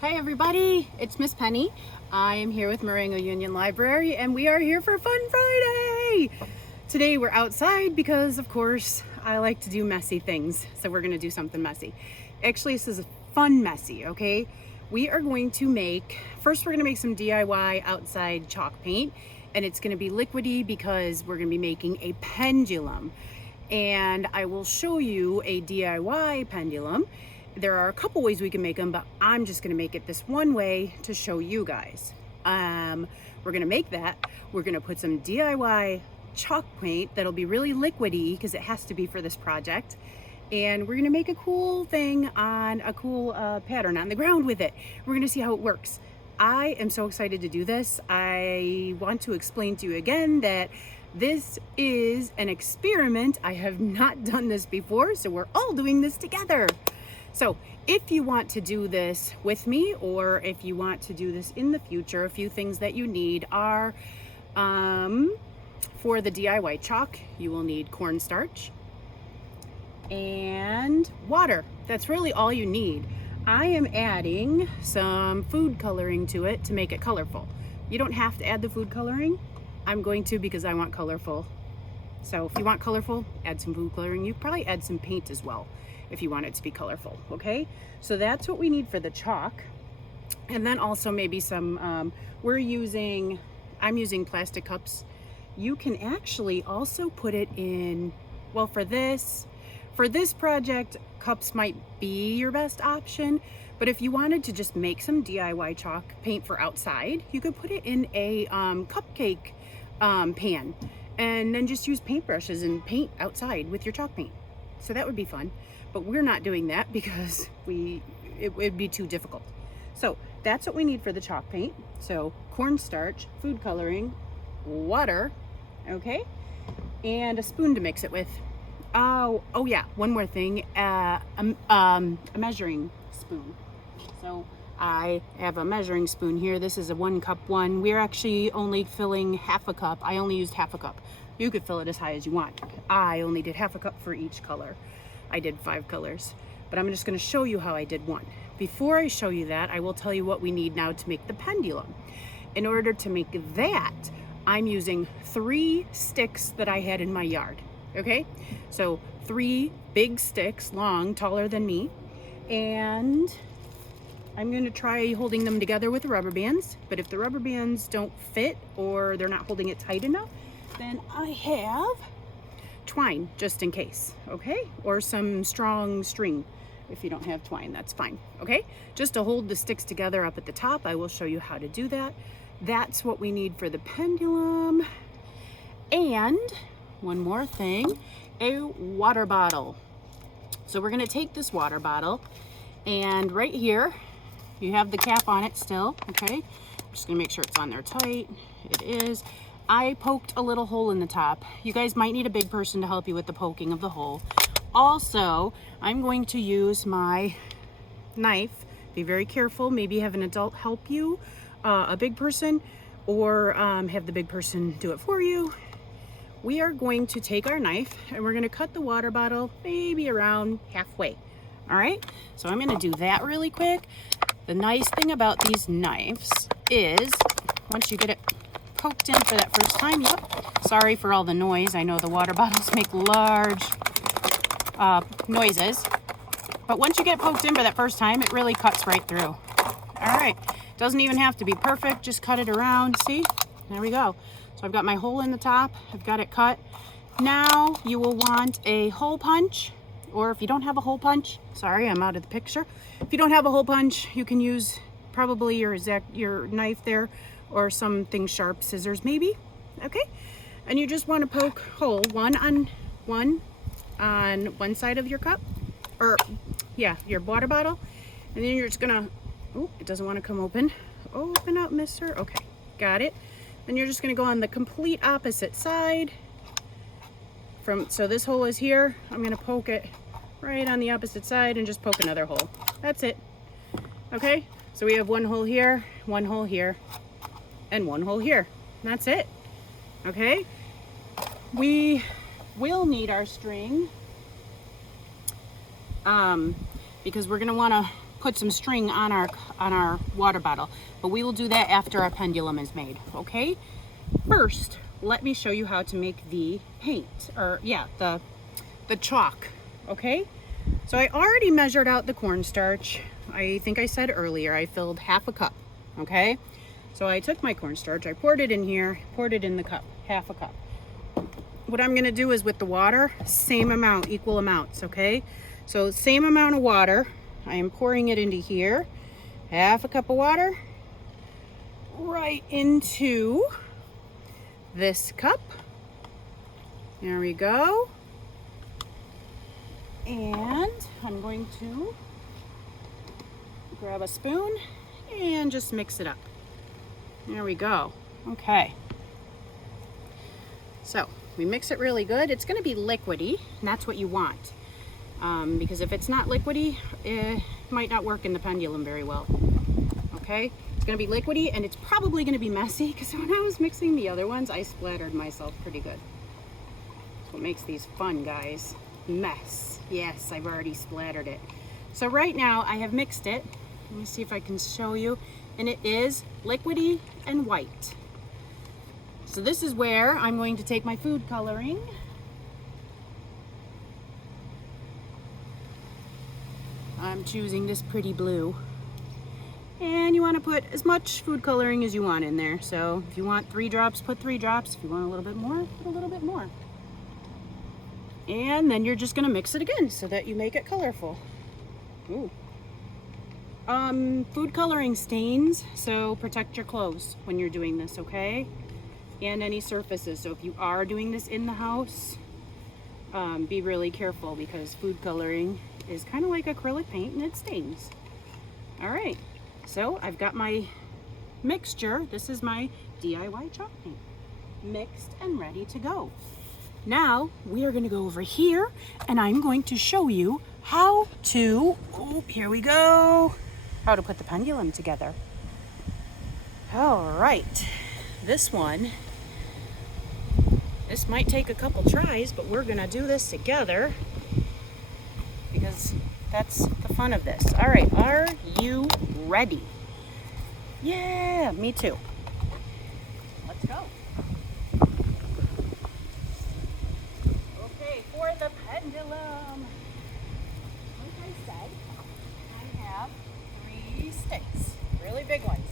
Hi everybody, it's Miss Penny. I am here with Marengo-Union Library and we are here for Fun Friday! Today we're outside because of course I like to do messy things, so we're gonna do something messy. Actually, this is a fun messy, okay? We are going to first we're gonna make some DIY outside chalk paint, and it's gonna be liquidy because we're gonna be making a pendulum. And I will show you a DIY pendulum. There are a couple ways we can make them, but I'm just gonna make it this one way to show you guys. We're gonna make that. We're gonna put some DIY chalk paint that'll be really liquidy because it has to be for this project. And we're gonna make a cool thing on a cool pattern on the ground with it. We're gonna see how it works. I am so excited to do this. I want to explain to you again that this is an experiment. I have not done this before, so we're all doing this together. So if you want to do this with me, or if you want to do this in the future, a few things that you need are, for the DIY chalk, you will need cornstarch and water. That's really all you need. I am adding some food coloring to it to make it colorful. You don't have to add the food coloring. I'm going to because I want colorful. So if you want colorful, add some food coloring. You probably add some paint as well if you want it to be colorful, okay? So that's what we need for the chalk. And then also maybe some, I'm using plastic cups. You can actually also put it in, well, for this project, cups might be your best option, but if you wanted to just make some DIY chalk paint for outside, you could put it in a cupcake pan and then just use paintbrushes and paint outside with your chalk paint. So that would be fun, but we're not doing that because it would be too difficult. So that's what we need for the chalk paint. So cornstarch, food coloring, water, okay, and a spoon to mix it with. Oh yeah, one more thing, a measuring spoon. So I have a measuring spoon here. This is a 1 cup one. We're actually only filling half a cup. I only used half a cup. You could fill it as high as you want. I only did half a cup for each color. I did 5 colors, but I'm just gonna show you how I did one. Before I show you that, I will tell you what we need now to make the pendulum. In order to make that, I'm using 3 sticks that I had in my yard, okay? So 3 big sticks, long, taller than me, and I'm gonna try holding them together with the rubber bands, but if the rubber bands don't fit or they're not holding it tight enough, then I have twine just in case, okay? Or some strong string. If you don't have twine, that's fine, okay? Just to hold the sticks together up at the top, I will show you how to do that. That's what we need for the pendulum. And one more thing, a water bottle. So we're gonna take this water bottle, and right here, you have the cap on it still, okay? I'm just gonna make sure it's on there tight. It is. I poked a little hole in the top. You guys might need a big person to help you with the poking of the hole. Also, I'm going to use my knife. Be very careful. Maybe have an adult help you, a big person, or have the big person do it for you. We are going to take our knife and we're gonna cut the water bottle maybe around halfway. All right, so I'm gonna do that really quick. The nice thing about these knives is once you get it poked in for that first time, sorry for all the noise. I know the water bottles make large noises, but once you get poked in for that first time, it really cuts right through. All right, doesn't even have to be perfect, just cut it around. See, there we go. So I've got my hole in the top, I've got it cut. Now you will want a hole punch, or if you don't have a hole punch, sorry, I'm out of the picture. If you don't have a hole punch, you can use probably your knife there, or something sharp, scissors maybe, okay? And you just want to poke hole one on one side of your cup, or yeah, your water bottle, and then you're just gonna, oh, it doesn't want to come open. Open up, mister. Okay, got it. Then you're just gonna go on the complete opposite side. So this hole is here. I'm gonna poke it right on the opposite side and just poke another hole. That's it. Okay, so we have one hole here, and one hole here. That's it. Okay, we will need our string because we're gonna want to put some string on our water bottle, but we will do that after our pendulum is made, okay? First, let me show you how to make the paint, or yeah, the chalk, okay? So I already measured out the cornstarch. I think I said earlier I filled half a cup, okay? So I took my cornstarch, I poured it in here, poured it in the cup, half a cup. What I'm gonna do is with the water, same amount, equal amounts, okay? So same amount of water, I am pouring it into here, half a cup of water, right into this cup. There we go. And I'm going to grab a spoon and just mix it up. There we go. Okay. So we mix it really good. It's going to be liquidy, and that's what you want. Because if it's not liquidy, it might not work in the pendulum very well. Okay? It's going to be liquidy, and it's probably going to be messy, because when I was mixing the other ones, I splattered myself pretty good. That's what makes these fun, guys. Mess. Yes, I've already splattered it. So right now I have mixed it. Let me see if I can show you. And it is liquidy and white. So this is where I'm going to take my food coloring. I'm choosing this pretty blue. And you want to put as much food coloring as you want in there. So if you want 3 drops, put 3 drops. If you want a little bit more, put a little bit more. And then you're just gonna mix it again so that you make it colorful. Ooh. Food coloring stains, so protect your clothes when you're doing this, okay? And any surfaces. So if you are doing this in the house, be really careful, because food coloring is kind of like acrylic paint and it stains. All right, so I've got my mixture. This is my DIY chalk paint, mixed and ready to go. Now we are going to go over here, and I'm going to show you how to, oh, here we go, how to put the pendulum together. All right, this might take a couple tries, but we're going to do this together because that's the fun of this. All right, are you ready? Yeah, me too. Let's go. For the pendulum, like I said, I have 3 sticks, really big ones,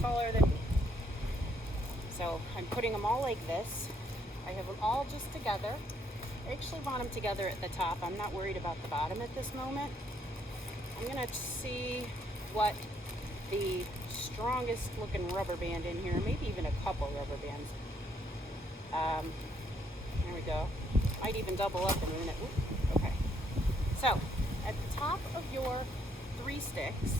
taller than me. So I'm putting them all like this. I have them all just together. I actually want them together at the top. I'm not worried about the bottom at this moment. I'm gonna see what the strongest looking rubber band in here, maybe even a couple rubber bands. There we go. Might even double up in a minute. Ooh, okay. So, at the top of your 3 sticks,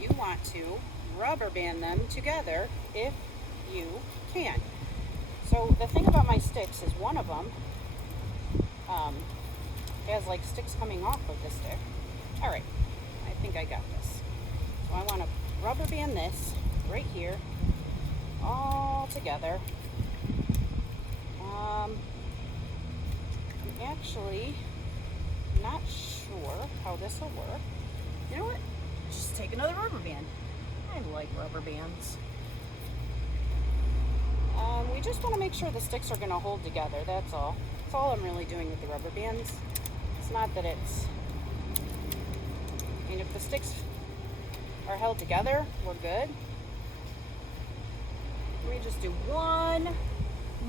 you want to rubber band them together if you can. So, the thing about my sticks is one of them has like sticks coming off of the stick. All right, I think I got this. So, I want to rubber band this right here all together. I'm actually not sure how this will work. You know what? Just take another rubber band. I like rubber bands. We just want to make sure the sticks are going to hold together. That's all. That's all I'm really doing with the rubber bands. It's not that it's... I mean, if the sticks are held together, we're good. Let me just do one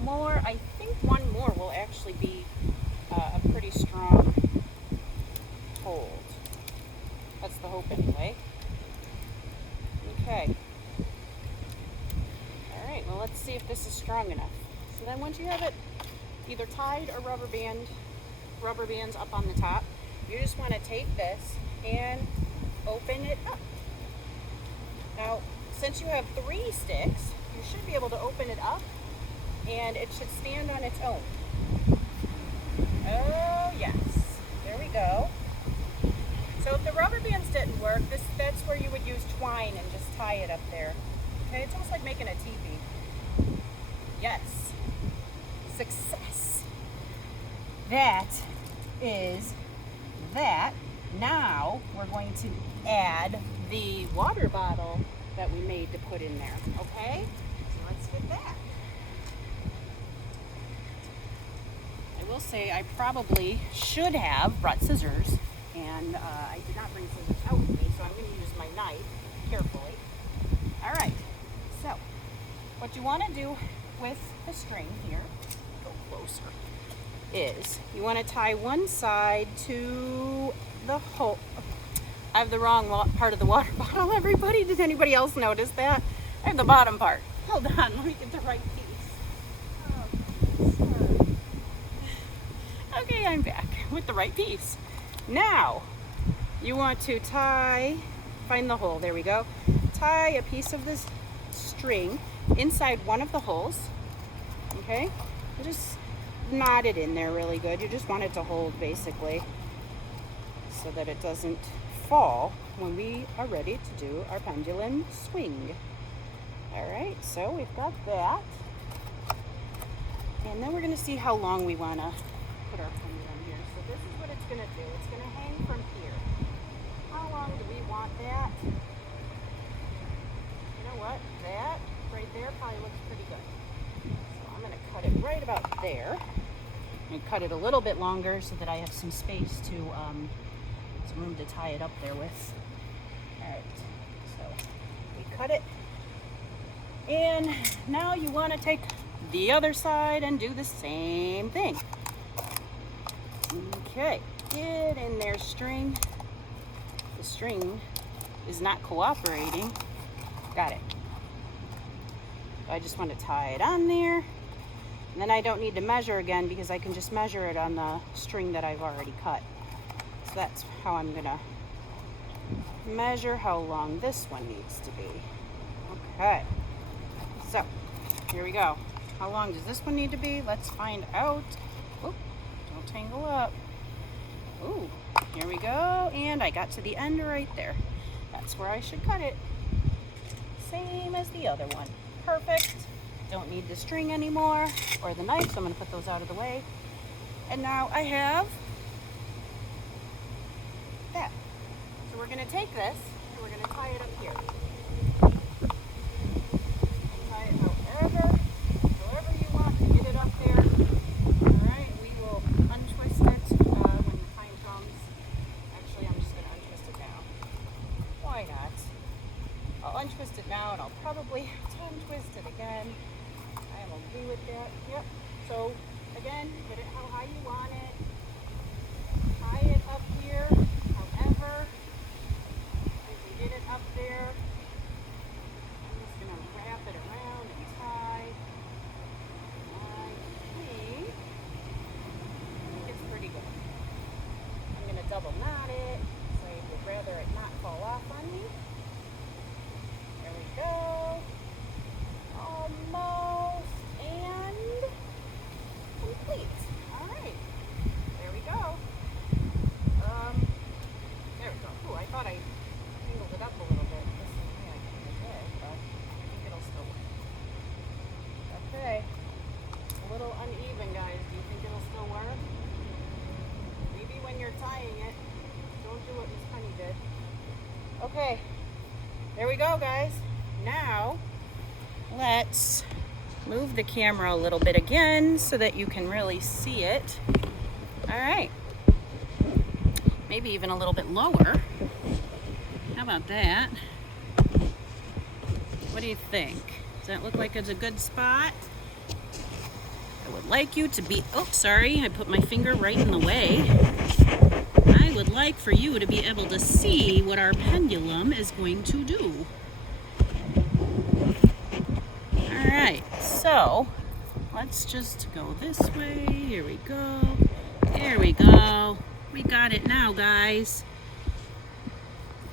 more. I think one more will actually be a pretty strong hold. That's the hope anyway. Okay. Alright, well, let's see if this is strong enough. So then once you have it either tied or rubber bands up on the top, you just want to take this and open it up. Now, since you have 3 sticks, you should be able to open it up and it should stand on its own. Oh yes, there we go. So if the rubber bands didn't work, that's where you would use twine and just tie it up there. Okay, it's almost like making a teepee. Yes, success. That is that. going to add the water bottle that we made to put in there, okay? So let's get that. I will say I probably should have brought scissors, and I did not bring scissors out with me, so I'm going to use my knife carefully. All right, so what you want to do with the string here, go closer, is you want to tie one side to the hole. I have the wrong part of the water bottle, everybody. Did anybody else notice that? I have the bottom part. Hold on, let me get the right piece. Oh, sorry. Okay, I'm back with the right piece. Now, you want to find the hole, there we go. Tie a piece of this string inside one of the holes, okay? And just knot it in there really good. You just want it to hold basically so that it doesn't fall when we are ready to do our pendulum swing. All right, so we've got that. And then we're gonna see how long we wanna put our pendulum here. So this is what it's gonna do. It's gonna hang from here. How long do we want that? You know what, that right there probably looks pretty good. So I'm gonna cut it right about there. And cut it a little bit longer so that I have some space to, some room to tie it up there with. All right, so we cut it. And now you want to take the other side and do the same thing. Okay, get in there, string. The string is not cooperating. Got it. I just want to tie it on there. And then I don't need to measure again because I can just measure it on the string that I've already cut. So that's how I'm gonna measure how long this one needs to be. Okay, so here we go. How long does this one need to be? Let's find out. Oh, don't tangle up. Ooh, here we go. And I got to the end right there. That's where I should cut it. Same as the other one. Perfect. Don't need the string anymore or the knife, so I'm gonna put those out of the way. And now I have that. So we're gonna take this and we're gonna tie it up here. Tie it however you want to get it up there. All right, we will untwist it when the time comes. Actually, I'm just gonna untwist it now. Why not? I'll untwist it now and I'll probably untwist it again. I am okay with that. Yep. So again, get it how high you want it. Tie it up here. However, if we get it up there, I'm just gonna wrap it around and tie. I think it's pretty good. I'm gonna double knot it, so I would rather it not fall off on me. There we go. Almost and complete. All right, there we go. There we go. Ooh, I thought I tangled it up a little bit. This is the way I kind of did, but I think it'll still work. Okay, a little uneven, guys. Do you think it'll still work? Maybe when you're tying it, don't do what Miss Penny did. Okay, there we go, guys. Now, let's move the camera a little bit again so that you can really see it. All right. Maybe even a little bit lower. How about that? What do you think? Does that look like it's a good spot? I would like you to be, oh, sorry, I put my finger right in the way. I would like for you to be able to see what our pendulum is going to do. All right, so let's just go this way. Here we go. There we go. We got it now, guys.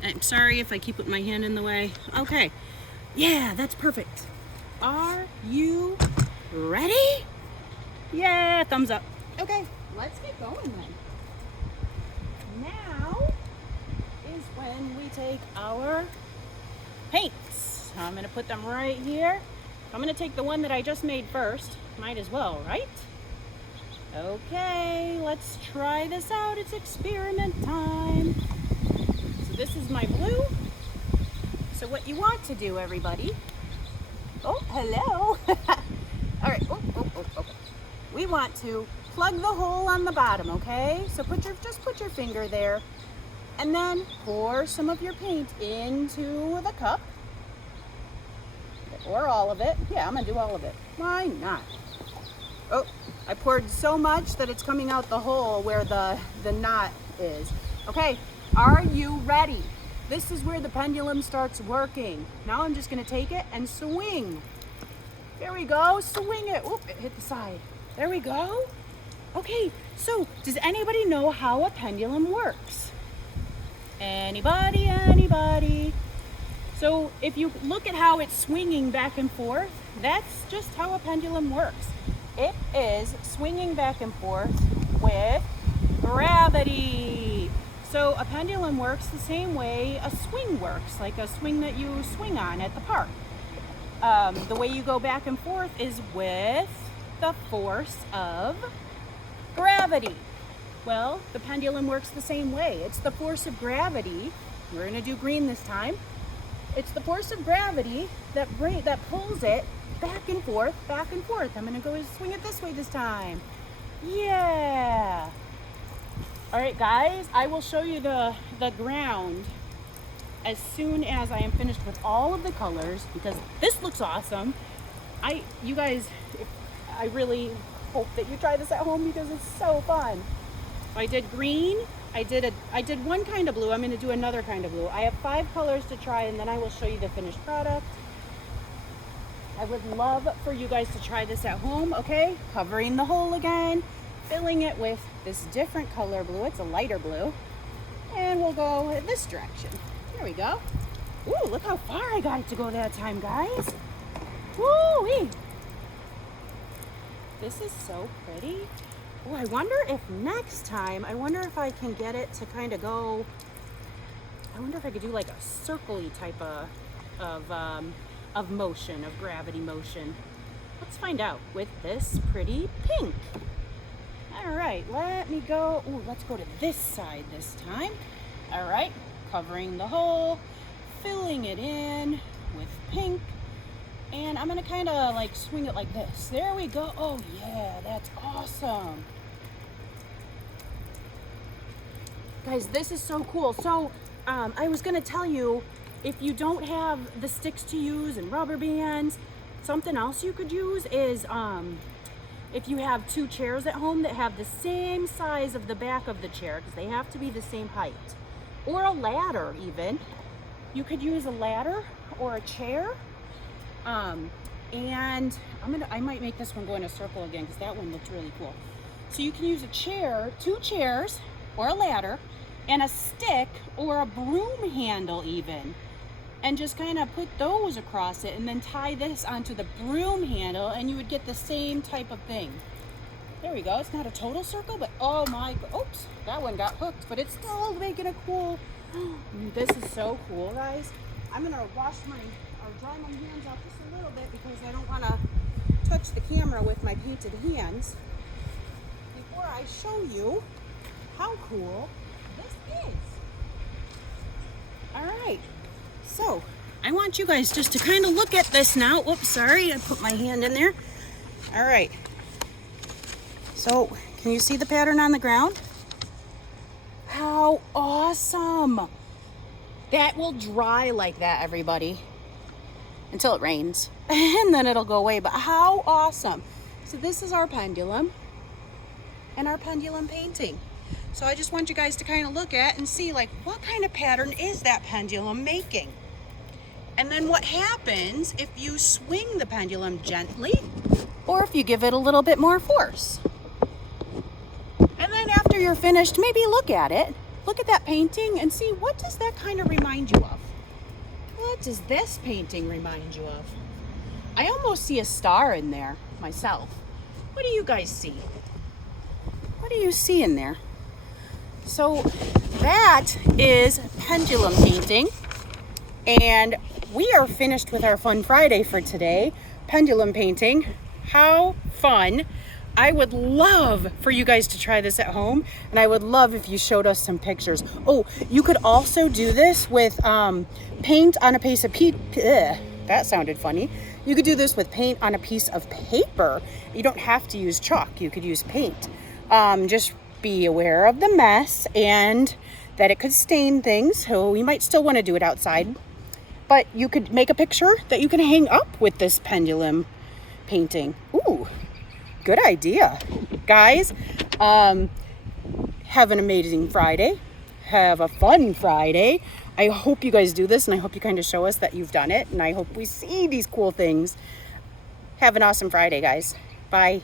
I'm sorry if I keep putting my hand in the way. Okay. Yeah, that's perfect. Are you ready? Yeah, thumbs up. Okay, let's get going then. Now is when we take our paints. I'm gonna put them right here. I'm gonna take the one that I just made first. Might as well, right? Okay, let's try this out. It's experiment time. So is my blue. So what you want to do, everybody, oh, hello. All right, okay. We want to plug the hole on the bottom, okay? So just put your finger there and then pour some of your paint into the cup. Or all of it. Yeah, I'm gonna do all of it. Why not? Oh, I poured so much that it's coming out the hole where the knot is. Okay, are you ready? This is where the pendulum starts working. Now I'm just gonna take it and swing. There we go, swing it. Oop, it hit the side. There we go. Okay, so does anybody know how a pendulum works? Anybody? So if you look at how it's swinging back and forth, that's just how a pendulum works. It is swinging back and forth with gravity. So a pendulum works the same way a swing works, like a swing that you swing on at the park. The way you go back and forth is with the force of gravity. Well, the pendulum works the same way. It's the force of gravity. We're gonna do green this time. It's the force of gravity that pulls it back and forth, back and forth. I'm gonna go swing it this way this time. Yeah. All right, guys, I will show you the ground as soon as I am finished with all of the colors, because this looks awesome. You guys, I really hope that you try this at home because it's so fun. I did green. I did one kind of blue. I'm going to do another kind of blue. I have 5 colors to try, and then I will show you the finished product. I would love for you guys to try this at home, okay? Covering the hole again, filling it with this different color blue. It's a lighter blue. And we'll go in this direction. There we go. Ooh, look how far I got it to go that time, guys. Woo-wee. This is so pretty. Oh, I wonder if next time, if I can get it to kind of go, I wonder if I could do like a circle-y type of motion, of gravity motion. Let's find out with this pretty pink. All right, let me go. Ooh, let's go to this side this time. All right, covering the hole, filling it in with pink. And I'm gonna kind of like swing it like this. There we go. Oh yeah, that's awesome. Guys, this is so cool. So I was gonna tell you, if you don't have the sticks to use and rubber bands, something else you could use is if you have 2 chairs at home that have the same size of the back of the chair, because they have to be the same height, or a ladder even. You could use a ladder or a chair. And I might make this one go in a circle again because that one looked really cool. So you can use a chair, 2 chairs, or a ladder, and a stick or a broom handle even, and just kind of put those across it and then tie this onto the broom handle and you would get the same type of thing. There we go. It's not a total circle, but oh my, oops, that one got hooked, but it's still making it cool. This is so cool, guys. I'm gonna dry my hands out just a little bit because I don't want to touch the camera with my painted hands before I show you how cool this is. All right, so I want you guys just to kind of look at this now. Whoops, sorry, I put my hand in there. All right, so can you see the pattern on the ground? How awesome. That will dry like that, everybody, until it rains and then it'll go away. But how awesome. So this is our pendulum and our pendulum painting. So I just want you guys to kind of look at and see, like, what kind of pattern is that pendulum making? And then what happens if you swing the pendulum gently or if you give it a little bit more force? And then after you're finished, maybe look at it. Look at that painting and see, what does that kind of remind you of? What does this painting remind you of? I almost see a star in there myself. What do you guys see? What do you see in there? So that is pendulum painting. And we are finished with our Fun Friday for today. Pendulum painting. How fun. I would love for you guys to try this at home, and I would love if you showed us some pictures. Oh, you could also do this with paint on a piece of that sounded funny. You could do this with paint on a piece of paper. You don't have to use chalk. You could use paint. Just be aware of the mess and that it could stain things. So you might still want to do it outside, but you could make a picture that you can hang up with this pendulum painting. Ooh, good idea. Guys, have an amazing Friday. Have a fun Friday. I hope you guys do this, and I hope you kind of show us that you've done it, and I hope we see these cool things. Have an awesome Friday, guys. Bye.